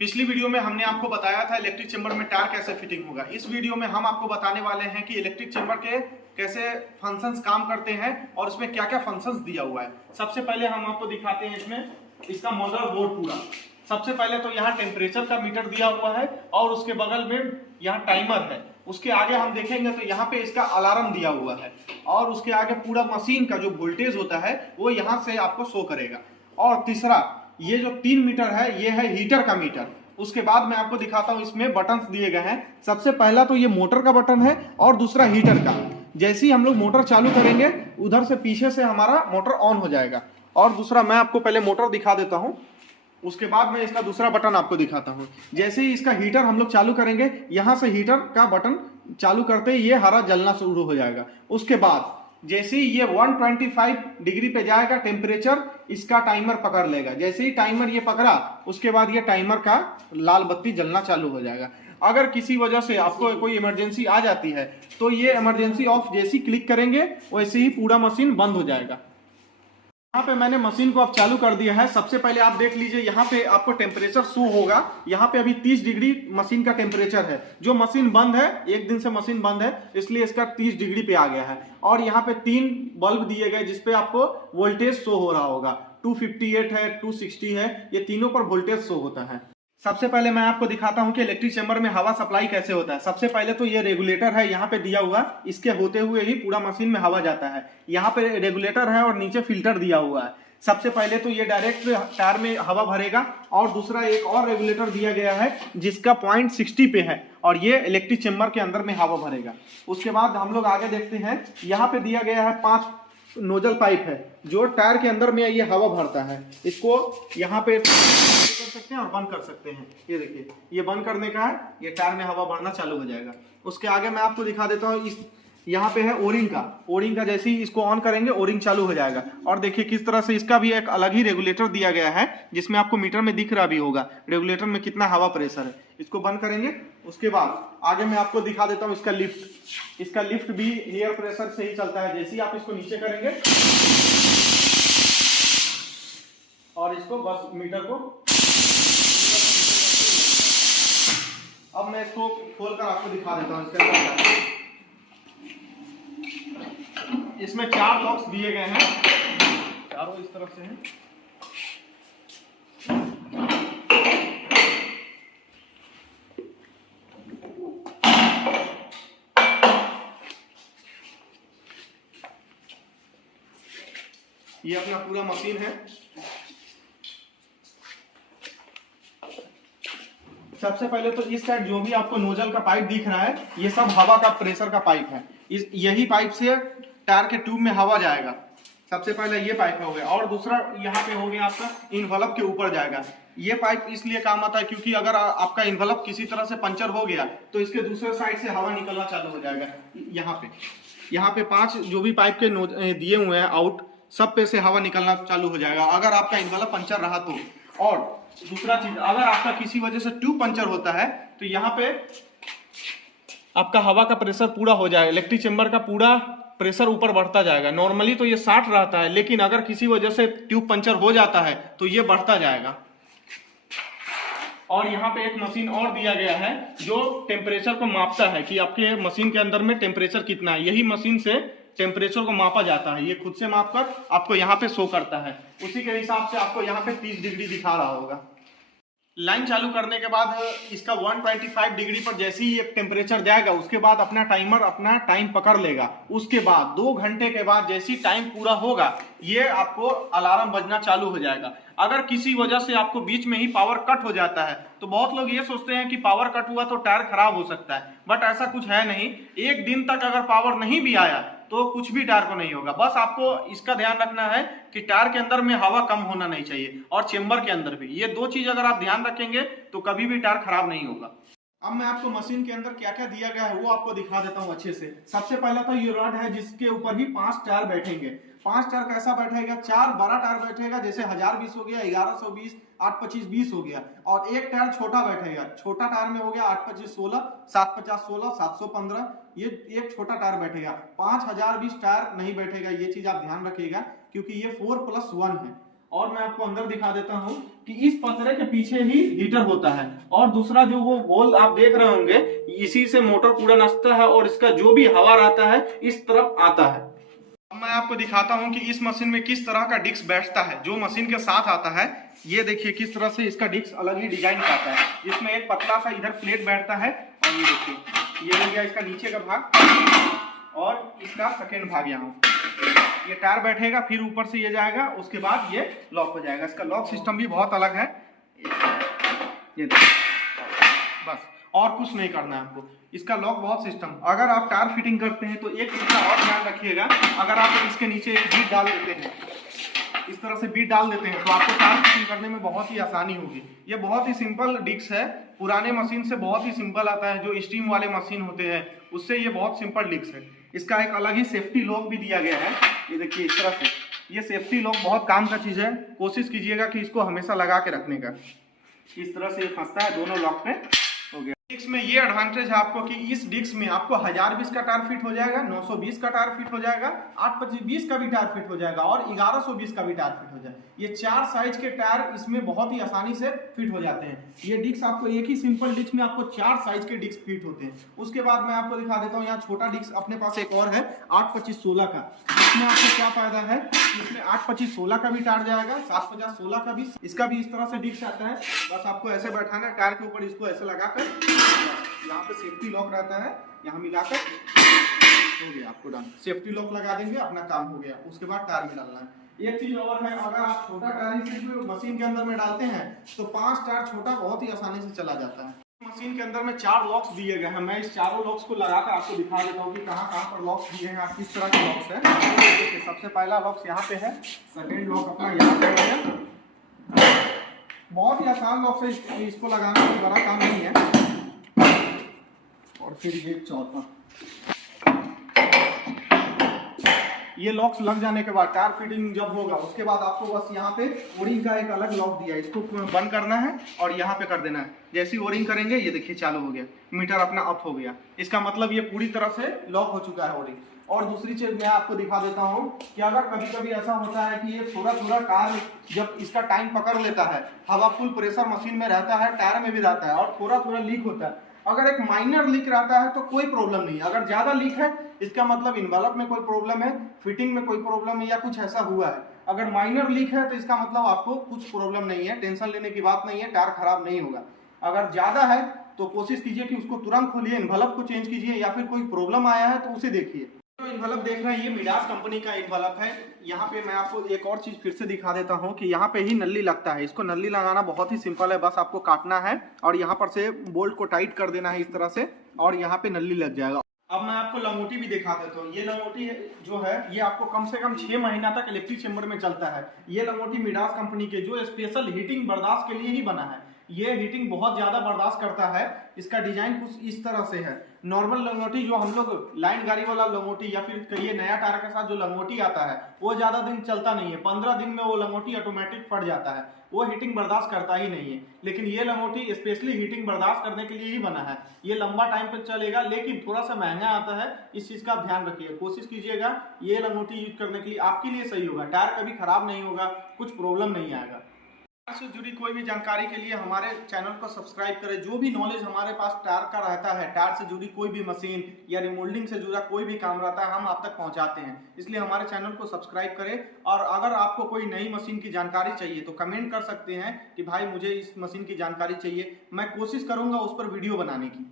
पिछली वीडियो में हमने आपको बताया था इलेक्ट्रिक चेंबर में टायर कैसे फिटिंग होगा। इस वीडियो में हम आपको बताने वाले हैं कि इलेक्ट्रिक चेंबर के कैसे फंक्शंस काम करते हैं और इसमें क्या क्या फंक्शंस दिया हुआ है। सबसे पहले हम आपको दिखाते हैं इसमें इसका मदर बोर्ड पूरा। सबसे पहले तो यहाँ टेम्परेचर का मीटर दिया हुआ है और उसके बगल में यहाँ टाइमर है। उसके आगे हम देखेंगे तो यहाँ पे इसका अलार्म दिया हुआ है और उसके आगे पूरा मशीन का जो वोल्टेज होता है वो यहाँ से आपको शो करेगा। और तीसरा ये जो 3 मीटर है ये है हीटर का मीटर। उसके बाद मैं आपको दिखाता हूँ इसमें बटन्स दिए गए हैं। सबसे पहला तो ये मोटर का बटन है और दूसरा हीटर का। जैसे ही हम लोग मोटर चालू करेंगे उधर से पीछे से हमारा मोटर ऑन हो जाएगा। और दूसरा मैं आपको पहले मोटर दिखा देता हूँ, उसके बाद मैं इसका दूसरा बटन आपको दिखाता हूँ। जैसे ही इसका हीटर हम लोग चालू करेंगे यहाँ से हीटर का बटन चालू करते ही ये हरा जलना शुरू हो जाएगा। उसके बाद जैसे ही ये 125 डिग्री पे जाएगा टेम्परेचर, इसका टाइमर पकड़ लेगा। जैसे ही टाइमर ये पकड़ा उसके बाद ये टाइमर का लाल बत्ती जलना चालू हो जाएगा। अगर किसी वजह से आपको कोई इमरजेंसी आ जाती है तो ये इमरजेंसी ऑफ जैसे ही क्लिक करेंगे वैसे ही पूरा मशीन बंद हो जाएगा। यहाँ पे मैंने मशीन को अब चालू कर दिया है। सबसे पहले आप देख लीजिए यहाँ पे आपको टेम्परेचर शो होगा। यहाँ पे अभी 30 डिग्री मशीन का टेम्परेचर है। जो मशीन बंद है, एक दिन से मशीन बंद है इसलिए इसका 30 डिग्री पे आ गया है। और यहाँ पे 3 बल्ब दिए गए जिसपे आपको वोल्टेज शो हो रहा होगा। 258 है, 260 है, ये तीनों पर वोल्टेज शो होता है। सबसे पहले मैं आपको दिखाता हूं कि इलेक्ट्रिक चेंबर में हवा सप्लाई कैसे होता है। सबसे पहले तो ये रेगुलेटर है यहाँ पे दिया हुआ, इसके होते हुए ही पूरा मशीन में हवा जाता है। यहाँ पे रेगुलेटर है और नीचे फिल्टर दिया हुआ है। सबसे पहले तो ये डायरेक्ट टायर में हवा भरेगा और दूसरा एक और रेगुलेटर दिया गया है जिसका पॉइंट 60 पे है और ये इलेक्ट्रिक चेंबर के अंदर में हवा भरेगा। उसके बाद हम लोग आगे देखते हैं, यहाँ पे दिया गया है 5 नोजल पाइप है जो टायर के अंदर में ये हवा भरता है। इसको यहाँ पे कर सकते हैं और बंद कर सकते हैं। ये देखिए ये बंद करने का है, ये टायर में हवा भरना चालू हो जाएगा। उसके आगे मैं आपको दिखा देता हूँ, इस यहाँ पे है ओरिंग का जैसे ही इसको ऑन करेंगे ओरिंग चालू हो जाएगा। और देखिए किस तरह से इसका भी एक अलग ही रेगुलेटर दिया गया है जिसमें आपको मीटर में दिख रहा भी होगा रेगुलेटर में कितना हवा प्रेशर है। इसको बंद करेंगे। उसके बाद आगे मैं आपको दिखा देता हूँ इसका लिफ्ट। इसका लिफ्ट भी एयर प्रेशर से ही चलता है। जैसे ही आप इसको नीचे करेंगे और इसको बस मीटर को, अब मैं इसको खोलकर आपको दिखा देता हूँ। इसमें 4 बॉक्स दिए गए हैं, चारों इस तरफ से हैं। ये अपना पूरा मशीन है। सबसे पहले तो इस साइड जो भी आपको नोजल का पाइप दिख रहा है ये सब हवा का प्रेशर का पाइप है। यही पाइप से टायर के ट्यूब में हवा जाएगा। सबसे पहले ये पाइप हो गया और दूसरा यहाँ पे हो गया आपका इन्वलप के ऊपर जाएगा। ये पाइप इसलिए काम आता है क्योंकि अगर आपका इन्वलप किसी तरह से पंचर हो गया तो इसके दूसरे साइड से हवा निकलना चालू हो जाएगा। यहाँ पे 5 जो भी पाइप के दिए हुए हैं आउट, सब पे से हवा निकलना चालू हो जाएगा अगर आपका इन्वलप पंचर रहा तो। और दूसरा चीज, अगर आपका किसी वजह से ट्यूब पंचर होता है तो यहाँ पे आपका हवा का प्रेशर पूरा हो जाएगा। इलेक्ट्रिक चेंबर का पूरा प्रेशर ऊपर बढ़ता जाएगा। नॉर्मली तो ये 60 रहता है लेकिन अगर किसी वजह से ट्यूब पंचर हो जाता है तो ये बढ़ता जाएगा। और यहाँ पे एक मशीन और दिया गया है जो टेम्परेचर को मापता है कि आपके मशीन के अंदर में टेम्परेचर कितना है। यही मशीन से टेम्परेचर को मापा जाता है। ये खुद से मापकर आपको यहाँ पे शो करता है। उसी के हिसाब से आपको यहाँ पे 30 डिग्री दिखा रहा होगा। लाइन चालू करने के बाद इसका 125 डिग्री पर जैसे ही एक टेम्परेचर जाएगा उसके बाद अपना टाइमर अपना टाइम पकड़ लेगा। उसके बाद 2 घंटे के बाद जैसे ही टाइम पूरा होगा ये आपको अलार्म बजना चालू हो जाएगा। अगर किसी वजह से आपको बीच में ही पावर कट हो जाता है तो बहुत लोग ये सोचते हैं कि पावर कट हुआ तो टायर खराब हो सकता है, बट ऐसा कुछ है नहीं। एक दिन तक अगर पावर नहीं भी आया तो कुछ भी टायर को नहीं होगा। बस आपको इसका ध्यान रखना है कि टायर के अंदर में हवा कम होना नहीं चाहिए और चेंबर के अंदर भी। ये 2 चीज अगर आप ध्यान रखेंगे तो कभी भी टायर खराब नहीं होगा। अब मैं आपको मशीन के अंदर क्या क्या दिया गया है वो आपको दिखा देता हूँ अच्छे से। सबसे पहला तो ये रॉड है जिसके ऊपर ही 5 टायर बैठेंगे। 5 टायर कैसा बैठेगा, 4 बड़ा टायर बैठेगा जैसे 1020 हो गया, 1120, 825 20 हो गया और एक टायर छोटा बैठेगा। छोटा टायर में हो गया 825 16, 750 16, 715, ये एक छोटा टायर बैठेगा। 5020 टायर नहीं बैठेगा, ये चीज आप ध्यान रखिएगा क्योंकि ये 4+1 है। और मैं आपको अंदर दिखा देता हूँ कि इस पतरे के पीछे ही हीटर होता है, और दूसरा जो वो गोल आप देख रहे होंगे, इसी से मोटर पूरा नसता है और इसका जो भी हवा रहता है इस तरफ आता है। अब मैं आपको दिखाता हूं कि इस मशीन में किस तरह का डिस्क बैठता है जो मशीन के साथ आता है। ये देखिए किस तरह से इसका डिस्क अलग ही डिजाइन का आता है, जिसमें एक पतला सा इधर प्लेट बैठता है, और ये देखिए ये हो गया इसका नीचे का भाग और इसका सेकेंड भाग यहाँ ये टायर बैठेगा, फिर ऊपर से ये जाएगा, उसके बाद ये लॉक हो जाएगा। इसका लॉक सिस्टम भी बहुत अलग है, ये बस और कुछ नहीं करना है आपको। इसका लॉक बहुत सिस्टम, अगर आप टायर फिटिंग करते हैं तो एक चीज का और ध्यान रखिएगा, अगर आप इसके नीचे एक बीट डाल देते हैं, इस तरह से बीट डाल देते हैं, तो आपको टायर फिटिंग करने में बहुत ही आसानी होगी। ये बहुत ही सिंपल डिस्क है, पुराने मशीन से बहुत ही सिंपल आता है, जो स्टीम वाले मशीन होते हैं उससे ये बहुत सिंपल डिस्क है। इसका एक अलग ही सेफ्टी लॉक भी दिया गया है, ये देखिए इस तरह से। ये सेफ्टी लॉक बहुत काम का चीज है, कोशिश कीजिएगा कि इसको हमेशा लगा के रखने का। इस तरह से फंसता है दोनों लॉक पे, हो गया। डिस्क में ये एडवांटेज है आपको कि इस डिस्क में आपको 1020 का टायर फिट हो जाएगा, 920 का टायर फिट हो जाएगा, 825 का भी टायर फिट हो जाएगा और 1120 का भी टायर फिट हो जाएगा। ये 4 साइज के टायर इसमें बहुत ही आसानी से फिट हो जाते हैं। ये डिस्क आपको एक ही सिंपल डिस्क में आपको 4 साइज के डिस्क फिट होते हैं। उसके बाद मैं आपको दिखा देता हूँ, यहाँ छोटा डिस्क अपने पास एक और है 825-16 का। इसमें आपको क्या फायदा है, इसमें 825-16 का भी टायर जाएगा, 750-16 का भी। इसका भी इस तरह से डिस्क आता है, बस आपको ऐसे बैठाना है टायर के ऊपर, इसको ऐसे लगाकर, यहाँ पे सेफ्टी लॉक रहता है, यहाँ मिलाकर हो गया आपको डन। सेफ्टी लॉक लगा देंगे, अपना काम हो गया। उसके बाद टायर में डालना है। एक चीज और है, अगर आप छोटा टायर सिर्फ मशीन के अंदर में डालते हैं तो 5 टायर छोटा बहुत ही आसानी से चला जाता है। मशीन के अंदर में 4 लॉक्स दिए गए हैं, मैं इस चारों लॉक्स को लगाकर आपको दिखा देता हूँ कि कहाँ पर लॉक्स दिए हैं, किस तरह के लॉक्स है। देखिए सबसे पहला लॉक्स यहाँ पे है, सेकेंड लॉक अपना यहाँ पे है। बहुत ही आसान लॉक्स है, इसको लगाना कोई बड़ा काम नहीं है। और फिर ये चौथा, ये लॉक्स लग जाने के बाद टायर फिटिंग जब होगा उसके बाद आपको बस यहाँ पे ओरिंग का एक अलग लॉक दिया है, इसको बंद करना है और यहाँ पे कर देना है। जैसे ही ओरिंग करेंगे ये देखिए चालू हो गया, मीटर अपना अप हो गया। इसका मतलब ये पूरी तरह से लॉक हो चुका है ओरिंग। और दूसरी चीज मैं आपको दिखा देता हूँ कि अगर कभी कभी ऐसा होता है कि ये थोड़ा कार जब इसका टाइम पकड़ लेता है, हवा फुल प्रेशर मशीन में रहता है, टायर में भी रहता है और थोड़ा लीक होता है। अगर एक माइनर लीक रहता है तो कोई प्रॉब्लम नहीं है, अगर ज्यादा लीक है इसका मतलब इन्वलप में कोई प्रॉब्लम है, फिटिंग में कोई प्रॉब्लम है या कुछ ऐसा हुआ है। अगर माइनर लीक है तो इसका मतलब आपको कुछ प्रॉब्लम नहीं है, टेंशन लेने की बात नहीं है, टायर खराब नहीं होगा। अगर ज्यादा है तो कोशिश कीजिए कि उसको तुरंत खोलिए, इन्वलप को चेंज कीजिए, या फिर कोई प्रॉब्लम आया है तो उसे देखिए। तो इन्वलप देख रहे हैं, ये मिडास कंपनी का इन्वलप है। यहाँ पे मैं आपको एक और चीज फिर से दिखा देता हूँ कि यहाँ पे ही नल्ली लगता है। इसको नल्ली लगाना बहुत ही सिंपल है, बस आपको काटना है और यहाँ पर से बोल्ट को टाइट कर देना है इस तरह से, और यहाँ पे नल्ली लग जाएगा। अब मैं आपको लंगोटी भी दिखा देता हूँ। ये लंगोटी जो है ये आपको कम से कम 6 महीना तक इलेक्ट्रिक चेंबर में चलता है। ये लंगोटी मिडास कंपनी के जो स्पेशल हीटिंग बर्दाश्त के लिए ही बना है। ये हीटिंग बहुत ज्यादा बर्दाश्त करता है। इसका डिजाइन कुछ इस तरह से है। नॉर्मल लंगोटी जो हम लोग लाइन गाड़ी वाला लंगोटी या फिर कहिए नया टायर के साथ जो लंगोटी आता है वो ज्यादा दिन चलता नहीं है, 15 दिन में वो लंगोटी ऑटोमेटिक फट जाता है, वो हीटिंग बर्दाश्त करता ही नहीं है। लेकिन ये लंगोटी स्पेशली हीटिंग बर्दाश्त करने के लिए ही बना है। ये लंबा टाइम पे चलेगा लेकिन थोड़ा सा महंगा आता है, इस चीज का ध्यान रखिए। कोशिश कीजिएगा ये लंगोटी यूज करने के लिए, आपके लिए सही होगा, टायर कभी खराब नहीं होगा, कुछ प्रॉब्लम नहीं आएगा। से जुड़ी कोई भी जानकारी के लिए हमारे चैनल को सब्सक्राइब करें। जो भी नॉलेज हमारे पास टायर का रहता है, टायर से जुड़ी कोई भी मशीन या रिमोल्डिंग से जुड़ा कोई भी काम रहता है, हम आप तक पहुंचाते हैं। इसलिए हमारे चैनल को सब्सक्राइब करें। और अगर आपको कोई नई मशीन की जानकारी चाहिए तो कमेंट कर सकते हैं कि भाई मुझे इस मशीन की जानकारी चाहिए, मैं कोशिश करूंगा उस पर वीडियो बनाने की।